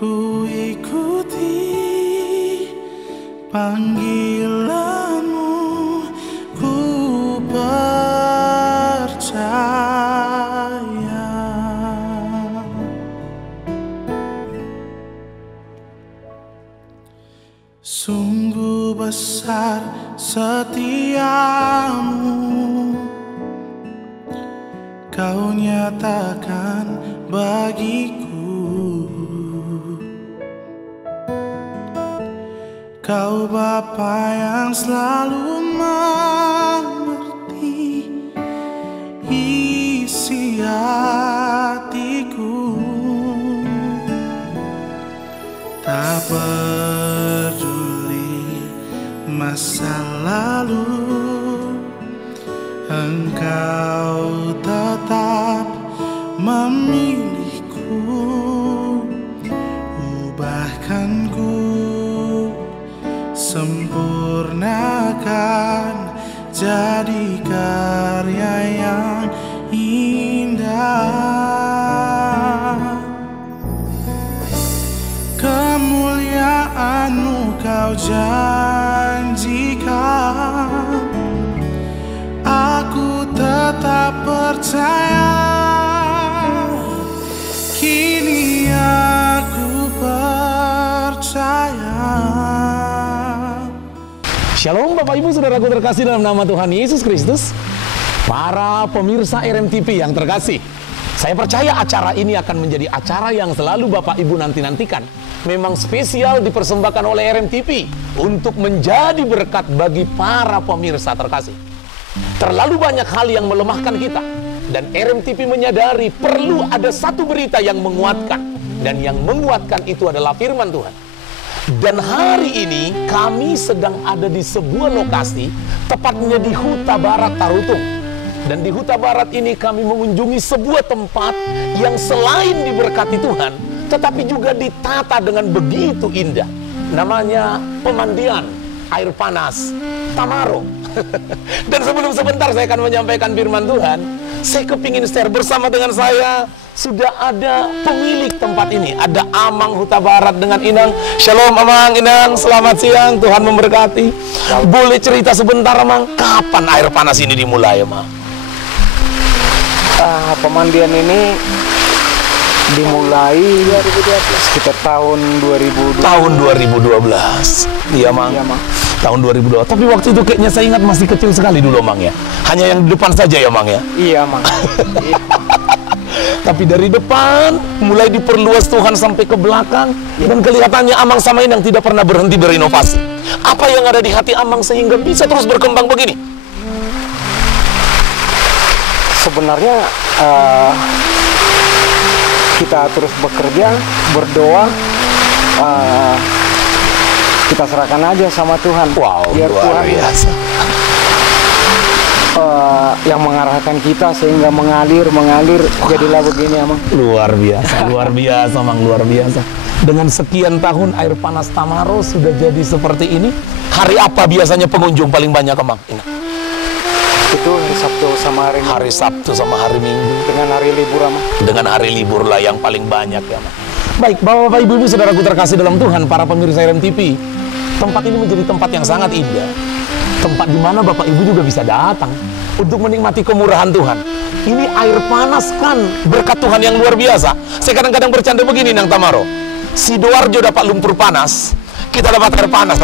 Ku ikuti panggilanmu, ku percaya. Sungguh besar setiamu, kau nyatakan bagiku. Kau Bapa yang selalu mengerti isi hatiku. Tak peduli masa lalu, Engkau tetap memilihku. Ubahkan ku, sempurnakan jadi karya yang indah. Kemuliaan-Mu Kau janjikan, aku tetap percaya. Kini aku percaya. Shalom Bapak Ibu Saudaraku terkasih dalam nama Tuhan Yesus Kristus. Para pemirsa RMTV yang terkasih, saya percaya acara ini akan menjadi acara yang selalu Bapak Ibu nanti-nantikan. Memang spesial dipersembahkan oleh RMTV untuk menjadi berkat bagi para pemirsa terkasih. Terlalu banyak hal yang melemahkan kita, dan RMTV menyadari perlu ada satu berita yang menguatkan, dan yang menguatkan itu adalah firman Tuhan. Dan hari ini kami sedang ada di sebuah lokasi, tepatnya di Huta Barat Tarutung. Dan di Huta Barat ini kami mengunjungi sebuah tempat yang selain diberkati Tuhan, tetapi juga ditata dengan begitu indah. Namanya pemandian air panas Tamaro. Dan sebelum sebentar saya akan menyampaikan firman Tuhan, saya kepingin share bersama dengan saya. Sudah ada pemilik tempat ini, ada Amang Huta Barat dengan Inang. Shalom Amang, Inang, selamat siang, Tuhan memberkati. Boleh cerita sebentar Amang, kapan air panas ini dimulai Amang? Pemandian ini dimulai sekitar tahun 2012. Tahun 2012. Iya Mang. Iya, Mang. Tahun 2012. Tapi waktu itu kayaknya saya ingat masih kecil sekali dulu Mang ya. Hanya yang di depan saja ya Mang ya. Iya Mang. Tapi dari depan mulai diperluas Tuhan sampai ke belakang, dan kelihatannya Amang sama Inang tidak pernah berhenti berinovasi. Apa yang ada di hati Amang sehingga bisa terus berkembang begini? Sebenarnya kita terus bekerja, berdoa, kita serahkan aja sama Tuhan. Wow, biar luar Tuhan biasa. yang mengarahkan kita sehingga mengalir, jadilah begini Amang. Luar biasa Mang, luar biasa. Dengan sekian tahun air panas Tamaro sudah jadi seperti ini. Hari apa biasanya pengunjung paling banyak Amang? Itu hari Sabtu sama hari Minggu. Hari Sabtu sama hari Minggu. Dengan hari libur Amang. Dengan hari libur lah yang paling banyak ya Mang. Baik, Bapak-Bapak, Ibu-Ibu, Saudaraku terkasih dalam Tuhan, para pemirsa RMTV, tempat ini menjadi tempat yang sangat indah. Tempat di mana Bapak Ibu juga bisa datang untuk menikmati kemurahan Tuhan. Ini air panas kan, berkat Tuhan yang luar biasa. Saya kadang-kadang bercanda begini Nang Tamaro. Sidoarjo dapat lumpur panas, kita dapat air panas.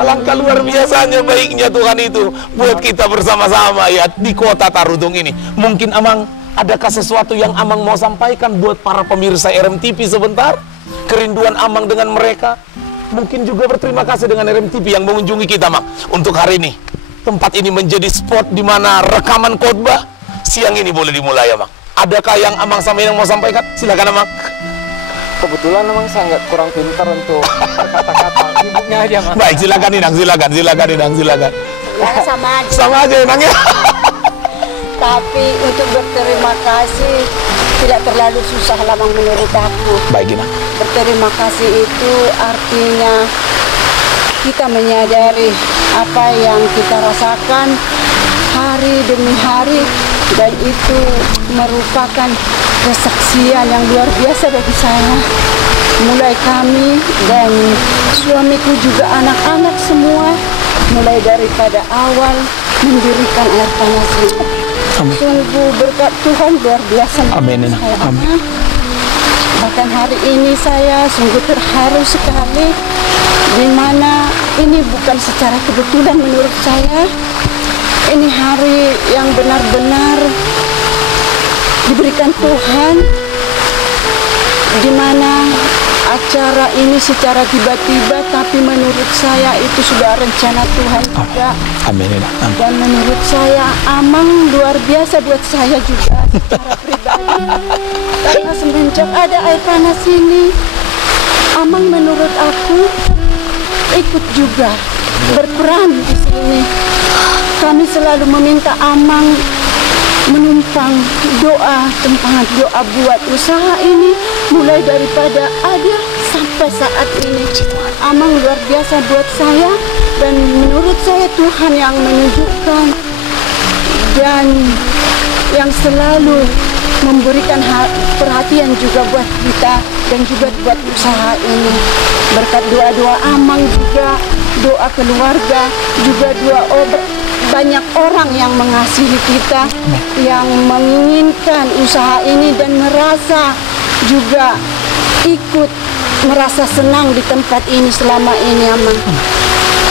Alangkah luar biasanya baiknya Tuhan itu buat kita bersama-sama ya di kota Tarutung ini. Mungkin Amang, adakah sesuatu yang Amang mau sampaikan buat para pemirsa RMTV sebentar? Kerinduan Amang dengan mereka. Mungkin juga berterima kasih dengan RMTV yang mengunjungi kita Mang untuk hari ini. Tempat ini menjadi spot di mana rekaman khotbah siang ini boleh dimulai ya Mang. Adakah yang Amang sama yang mau sampaikan? Silakan Amang. Kebetulan Amang sangat kurang pintar untuk kata-kata, ibunya aja Mang. Baik, silakan Inang, silakan Inang. Ya, sama aja. Sama aja Inang ya. Tapi untuk berterima kasih tidak terlalu susah lah Mang, menurut aku. Baik Inang. Berterima kasih itu artinya kita menyadari apa yang kita rasakan hari demi hari, dan itu merupakan kesaksian yang luar biasa bagi saya. Mulai kami dan suamiku juga anak-anak semua, mulai daripada awal mendirikan air panas ini. Sungguh berkat Tuhan luar biasa. Amin. Amin. Bahkan hari ini saya sungguh terharu sekali, di mana ini bukan secara kebetulan menurut saya. Ini hari yang benar-benar diberikan Tuhan, di mana acara ini secara tiba-tiba, tapi menurut saya itu sudah rencana Tuhan juga. Amin. Dan menurut saya Amang luar biasa buat saya juga secara pribadi. Karena semenjak ada air panas ini, Amang menurut aku ikut juga berperan di sini. Kami selalu meminta Amang menumpang doa tentang doa buat usaha ini, mulai daripada ada sampai saat ini. Amang luar biasa buat saya, dan menurut saya Tuhan yang menunjukkan dan yang selalu memberikan perhatian juga buat kita dan juga buat usaha ini. Berkat doa-doa Amang juga, doa keluarga, juga doa banyak orang yang mengasihi kita, yang menginginkan usaha ini dan merasa juga ikut merasa senang di tempat ini selama ini, Amang.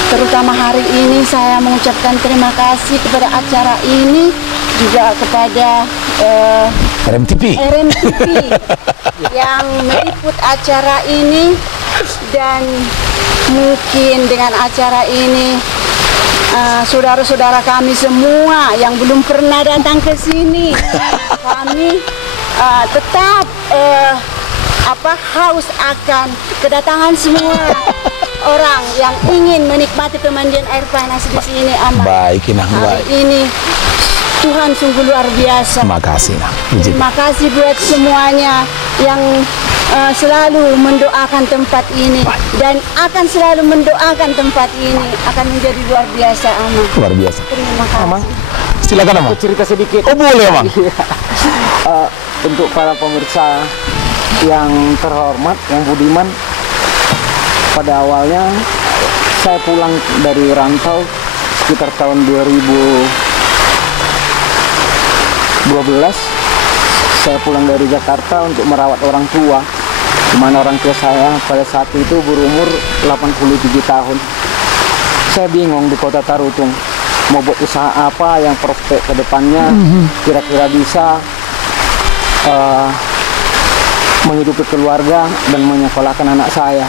Terutama hari ini saya mengucapkan terima kasih kepada acara ini, juga kepada RMTP yang meliput acara ini, dan mungkin dengan acara ini saudara-saudara kami semua yang belum pernah datang ke sini, kami tetap haus akan kedatangan semua orang yang ingin menikmati pemandian air panas di sini, Amang. Baik, Inang. Hari ini Tuhan sungguh luar biasa. Terima kasih, Inang. Terima kasih buat semuanya yang selalu mendoakan tempat ini dan akan selalu mendoakan tempat ini akan menjadi luar biasa, Amang. Luar biasa. Terima kasih. Amang, Silakan, Amang. cerita sedikit. Oh, boleh, Amang. Untuk para pemirsa yang terhormat, yang budiman, pada awalnya saya pulang dari rantau sekitar tahun 2012. Saya pulang dari Jakarta untuk merawat orang tua, di mana orang tua saya pada saat itu berumur 87 tahun. Saya bingung di kota Tarutung mau buat usaha apa yang prospek ke depannya, kira-kira bisa menghidupi keluarga dan menyekolahkan anak saya.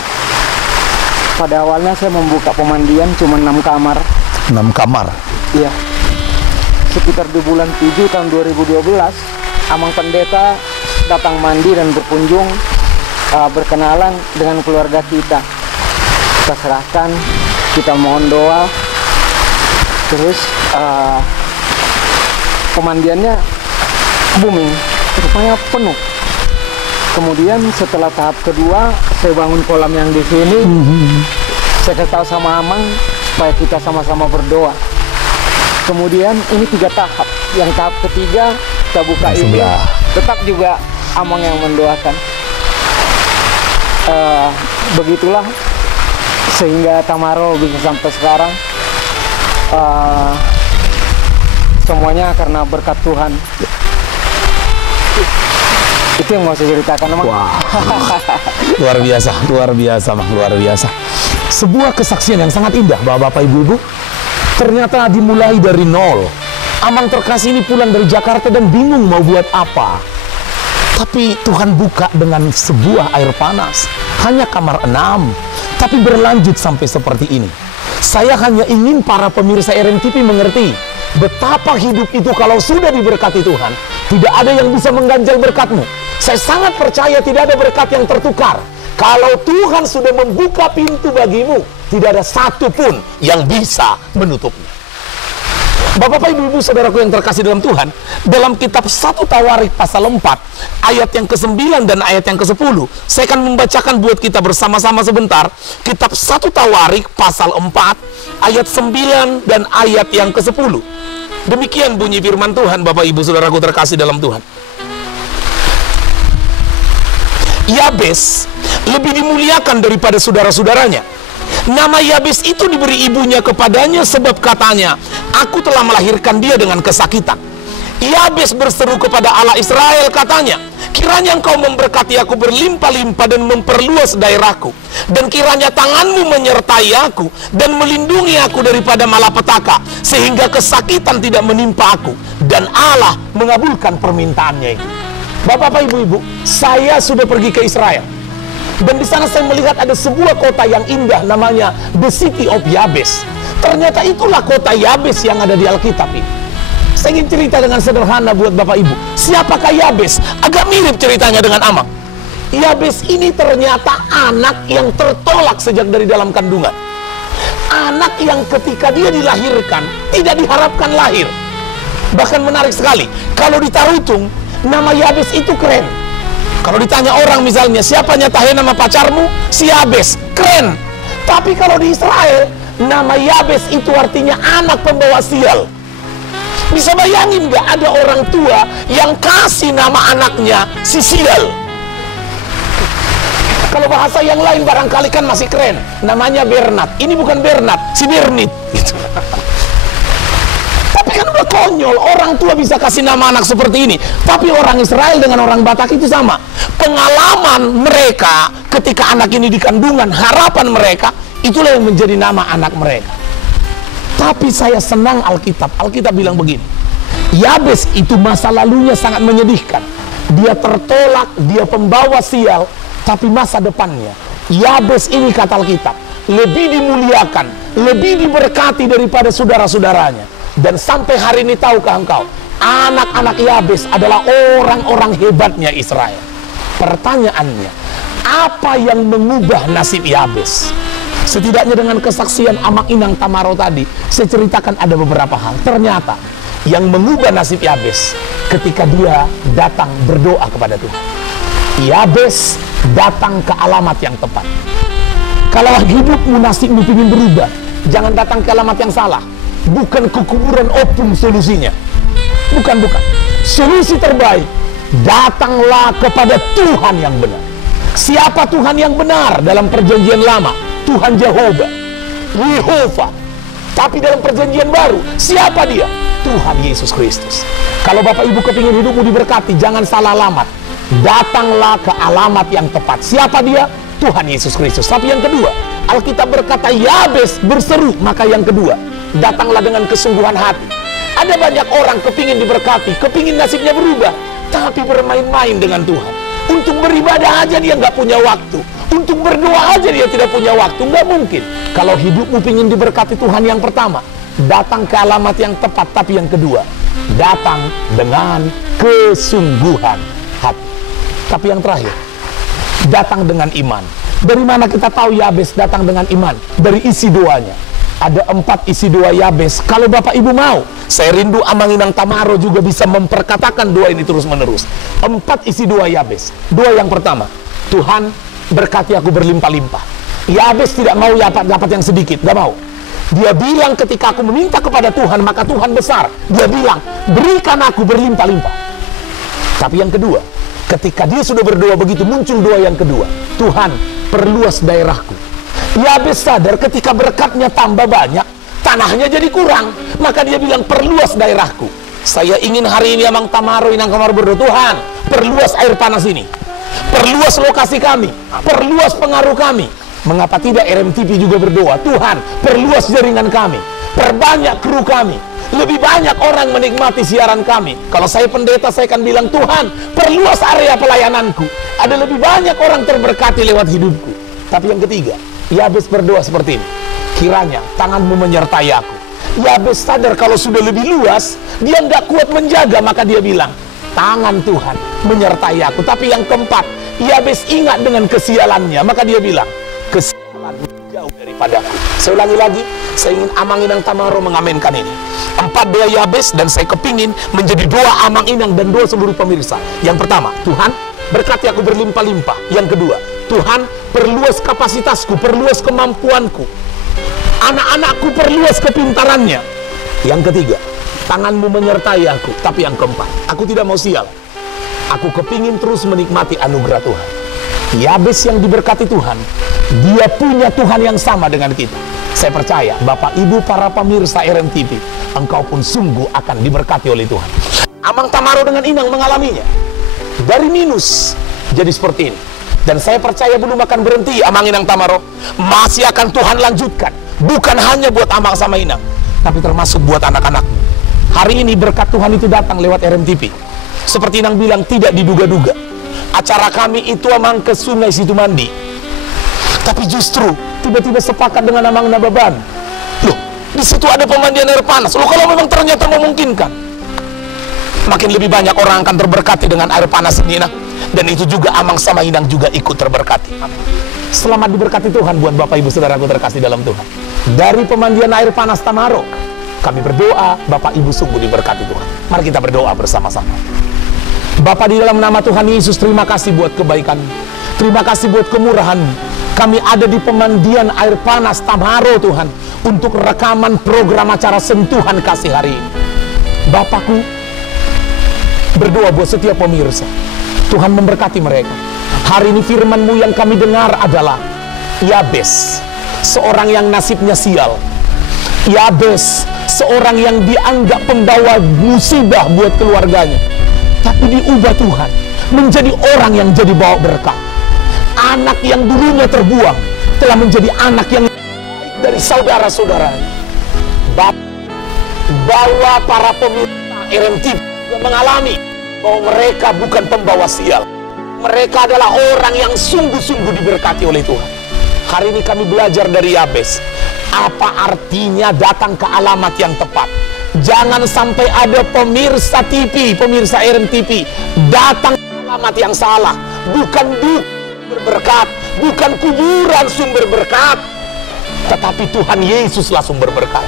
Pada awalnya saya membuka pemandian cuma 6 kamar. 6 kamar. Iya. Sekitar di bulan 7 tahun 2012, Amang Pendeta datang mandi dan berkunjung, berkenalan dengan keluarga kita. Kita serahkan, kita mohon doa. Terus pemandiannya booming, rupanya penuh. Kemudian setelah tahap kedua, saya bangun kolam yang di sini. Saya kasih tahu sama Amang supaya kita sama-sama berdoa. Kemudian ini 3 tahap. Yang tahap ketiga kita buka ini, tetap juga Amang yang mendoakan. Begitulah sehingga Tamaro bisa sampai sekarang. Semuanya karena berkat Tuhan. Itu yang mau saya ceritakan, Amang. Wah. Luar biasa, Bang, luar biasa. Sebuah kesaksian yang sangat indah, Bapak-bapak, Ibu-ibu. Ternyata dimulai dari nol. Amang terkasih ini pulang dari Jakarta dan bingung mau buat apa. Tapi Tuhan buka dengan sebuah air panas. Hanya kamar 6, tapi berlanjut sampai seperti ini. Saya hanya ingin para pemirsa RMTP mengerti betapa hidup itu kalau sudah diberkati Tuhan, tidak ada yang bisa mengganjal berkatmu. Saya sangat percaya tidak ada berkat yang tertukar. Kalau Tuhan sudah membuka pintu bagimu, tidak ada satupun yang bisa menutupnya. Bapak-bapak, Ibu-ibu, saudaraku yang terkasih dalam Tuhan, dalam kitab 1 Tawarik pasal 4, ayat yang ke-9 dan ayat yang ke-10, saya akan membacakan buat kita bersama-sama sebentar. Kitab 1 Tawarik pasal 4, ayat 9 dan ayat yang ke-10. Demikian bunyi firman Tuhan, Bapak, Ibu, saudaraku terkasih dalam Tuhan. Yabes lebih dimuliakan daripada saudara-saudaranya. Nama Yabes itu diberi ibunya kepadanya sebab katanya, aku telah melahirkan dia dengan kesakitan. Yabes berseru kepada Allah Israel, katanya, kiranya engkau memberkati aku berlimpah-limpah dan memperluas daerahku, dan kiranya tanganmu menyertai aku dan melindungi aku daripada malapetaka, sehingga kesakitan tidak menimpa aku. Dan Allah mengabulkan permintaannya itu. Bapak-bapak, ibu-ibu, saya sudah pergi ke Israel, dan di sana saya melihat ada sebuah kota yang indah, namanya The City of Yabes. Ternyata itulah kota Yabes yang ada di Alkitab ini. Saya ingin cerita dengan sederhana buat Bapak Ibu. Siapakah Yabes? Agak mirip ceritanya dengan Amang. Yabes ini ternyata anak yang tertolak sejak dari dalam kandungan. Anak yang ketika dia dilahirkan tidak diharapkan lahir. Bahkan menarik sekali, kalau di Tarutung nama Yabes itu keren. Kalau ditanya orang misalnya, siapa nyatahin nama pacarmu? Si Yabes, keren. Tapi kalau di Israel, nama Yabes itu artinya anak pembawa sial. Bisa bayangin nggak ada orang tua yang kasih nama anaknya si sial? Kalau bahasa yang lain barangkali kan masih keren. Namanya Bernard. Ini bukan Bernard, si Bernit. Gitu. Tapi kan udah konyol, orang tua bisa kasih nama anak seperti ini. Tapi orang Israel dengan orang Batak itu sama. Pengalaman mereka ketika anak ini di kandungan, harapan mereka, itulah yang menjadi nama anak mereka. Tapi saya senang Alkitab. Alkitab bilang begini, Yabes itu masa lalunya sangat menyedihkan. Dia tertolak, dia pembawa sial. Tapi masa depannya, Yabes ini kata Alkitab, lebih dimuliakan, lebih diberkati daripada saudara-saudaranya. Dan sampai hari ini tahukah engkau, anak-anak Yabes adalah orang-orang hebatnya Israel. Pertanyaannya, apa yang mengubah nasib Yabes? Setidaknya dengan kesaksian Amang Inang Tamaro tadi, saya ceritakan ada beberapa hal. Ternyata yang mengubah nasib Yabes ketika dia datang berdoa kepada Tuhan. Yabes datang ke alamat yang tepat. Kalau hidupmu nasibmu ingin berubah, jangan datang ke alamat yang salah. Bukan ke kuburan opung solusinya. Bukan. Solusi terbaik, datanglah kepada Tuhan yang benar. Siapa Tuhan yang benar dalam perjanjian lama? Tuhan Jehovah, Yehova. Tapi dalam perjanjian baru, siapa dia? Tuhan Yesus Kristus. Kalau Bapak Ibu kepingin hidupmu diberkati, jangan salah alamat. Datanglah ke alamat yang tepat. Siapa dia? Tuhan Yesus Kristus. Tapi yang kedua, Alkitab berkata Yabes berseru. Maka yang kedua, datanglah dengan kesungguhan hati. Ada banyak orang kepingin diberkati, kepingin nasibnya berubah, tapi bermain-main dengan Tuhan. Untuk beribadah aja dia nggak punya waktu. Untuk berdoa aja dia tidak punya waktu. Nggak mungkin. Kalau hidupmu ingin diberkati Tuhan, yang pertama, datang ke alamat yang tepat. Tapi yang kedua, datang dengan kesungguhan hati. Tapi yang terakhir, datang dengan iman. Dari mana kita tahu Yabes datang dengan iman? Dari isi doanya. Ada 4 isi doa Yabes. Kalau Bapak Ibu mau, saya rindu Amang Inang Tamaro juga bisa memperkatakan doa ini terus menerus. 4 isi doa Yabes. Doa yang pertama, Tuhan berkati aku berlimpah-limpah. Yabes tidak mau dapat yang sedikit, gak mau. Dia bilang ketika aku meminta kepada Tuhan, maka Tuhan besar. Dia bilang, berikan aku berlimpah-limpah. Tapi yang kedua, ketika dia sudah berdoa begitu, muncul doa yang kedua. Tuhan, perluas daerahku. Yabes sadar ketika berkatnya tambah banyak, tanahnya jadi kurang. Maka dia bilang, perluas daerahku. Saya ingin hari ini Amang Tamaro, Inang Tamaro berdoa, Tuhan, perluas air panas ini. Perluas lokasi kami, perluas pengaruh kami. Mengapa tidak RMTV juga berdoa, Tuhan, perluas jaringan kami, perbanyak kru kami, lebih banyak orang menikmati siaran kami. Kalau saya pendeta, saya akan bilang, Tuhan, perluas area pelayananku, ada lebih banyak orang terberkati lewat hidupku. Tapi yang ketiga, Yabes berdoa seperti ini, kiranya tanganmu menyertai aku. Yabes sadar kalau sudah lebih luas, dia nggak kuat menjaga, maka dia bilang, tangan Tuhan menyertai aku. Tapi yang keempat, Yabes ingat dengan kesialannya, maka dia bilang, kesialan jauh daripadaku. Saya ulangi lagi, saya ingin Amang Inang Tamaro mengamenkan ini. 4 doa Yabes, dan saya kepingin menjadi doa Amang Inang dan doa seluruh pemirsa. Yang pertama, Tuhan berkati aku berlimpah-limpah. Yang kedua, Tuhan perluas kapasitasku, perluas kemampuanku. Anak-anakku perluas kepintarannya. Yang ketiga, tanganmu menyertai aku. Tapi yang keempat, aku tidak mau sial. Aku kepingin terus menikmati anugerah Tuhan. Yabes yang diberkati Tuhan, dia punya Tuhan yang sama dengan kita. Saya percaya Bapak Ibu para pemirsa RMTV, engkau pun sungguh akan diberkati oleh Tuhan. Amang Tamaro dengan Inang mengalaminya. Dari minus jadi seperti ini. Dan saya percaya belum akan berhenti Amang Inang Tamaro. Masih akan Tuhan lanjutkan. Bukan hanya buat Amang sama Inang, tapi termasuk buat anak-anak. Hari ini berkat Tuhan itu datang lewat RMTV. Seperti Inang bilang, tidak diduga-duga. Acara kami itu Amang ke Sungai Situmandi. Tapi justru tiba-tiba sepakat dengan Amang Nababan. Loh, di situ ada pemandian air panas. Loh, kalau memang ternyata memungkinkan, makin lebih banyak orang akan terberkati dengan air panas ini, nah. Dan itu juga Amang sama Inang juga ikut terberkati. Selamat diberkati Tuhan buat Bapak Ibu Saudaraku terkasih dalam Tuhan. Dari pemandian air panas Tamaro, kami berdoa Bapak Ibu sungguh diberkati Tuhan. Mari kita berdoa bersama-sama. Bapa, di dalam nama Tuhan Yesus, terima kasih buat kebaikan, terima kasih buat kemurahan. Kami ada di pemandian air panas Tamaro Tuhan, untuk rekaman program acara Sentuhan Kasih hari ini. Bapakku, berdoa buat setiap pemirsa, Tuhan memberkati mereka. Hari ini firman-Mu yang kami dengar adalah Yabes, seorang yang nasibnya sial. Yabes, seorang yang dianggap pembawa musibah buat keluarganya, tapi diubah Tuhan menjadi orang yang jadi bawa berkah. Anak yang dulunya terbuang telah menjadi anak yang baik dari saudara-saudaranya. Bahwa para pemirsa RMTV mengalami bahwa mereka bukan pembawa sial. Mereka adalah orang yang sungguh-sungguh diberkati oleh Tuhan. Hari ini kami belajar dari Yabes, apa artinya datang ke alamat yang tepat. Jangan sampai ada pemirsa TV, pemirsa RMTV datang ke alamat yang salah. Bukan sumber berkat, bukan kuburan sumber berkat, tetapi Tuhan Yesuslah sumber berkat.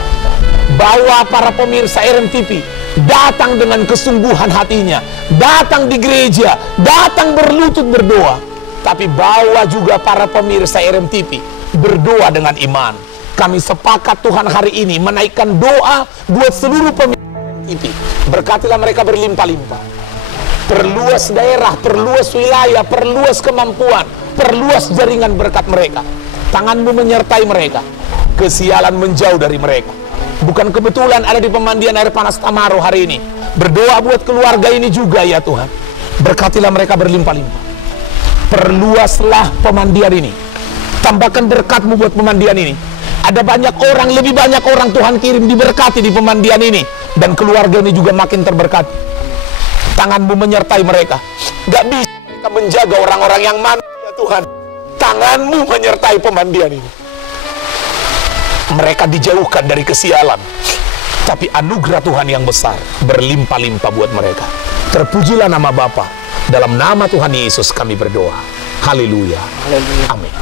Bawa para pemirsa RMTV datang dengan kesungguhan hatinya, datang di gereja, datang berlutut berdoa. Tapi bawa juga para pemirsa RMTV berdoa dengan iman. Kami sepakat Tuhan hari ini menaikkan doa buat seluruh pemirsa RMTV. Berkatilah mereka berlimpah-limpah. Perluas daerah, perluas wilayah, perluas kemampuan, perluas jaringan berkat mereka. Tangan-Mu menyertai mereka. Kesialan menjauh dari mereka. Bukan kebetulan ada di pemandian air panas Tamaro hari ini. Berdoa buat keluarga ini juga ya Tuhan. Berkatilah mereka berlimpah-limpah. Perluaslah pemandian ini. Tambahkan berkat-Mu buat pemandian ini. Ada banyak orang, lebih banyak orang Tuhan kirim diberkati di pemandian ini. Dan keluarga ini juga makin terberkati. Tangan-Mu menyertai mereka. Gak bisa mereka menjaga orang-orang yang mati ya Tuhan. Tangan-Mu menyertai pemandian ini. Mereka dijauhkan dari kesialan, tapi anugerah Tuhan yang besar berlimpah-limpah buat mereka. Terpujilah nama Bapa. Dalam nama Tuhan Yesus kami berdoa. Haleluya. Amin.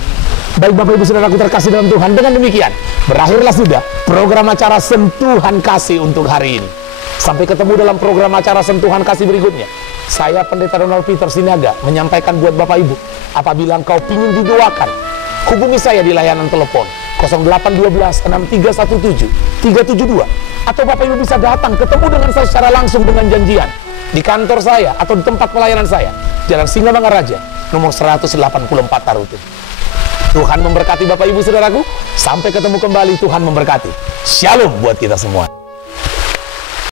Baik Bapak Ibu Saudaraku terkasih dalam Tuhan, dengan demikian berakhirlah sudah program acara Sentuhan Kasih untuk hari ini. Sampai ketemu dalam program acara Sentuhan Kasih berikutnya. Saya Pendeta Donald Peter Sinaga menyampaikan buat Bapak Ibu, apabila engkau ingin didoakan, hubungi saya di layanan telepon 0812 6317 372, atau Bapak Ibu bisa datang ketemu dengan saya secara langsung dengan janjian di kantor saya atau di tempat pelayanan saya, Jalan Singamangaraja nomor 184 Tarutung. Tuhan memberkati Bapak Ibu Saudaraku. Sampai ketemu kembali, Tuhan memberkati. Shalom buat kita semua.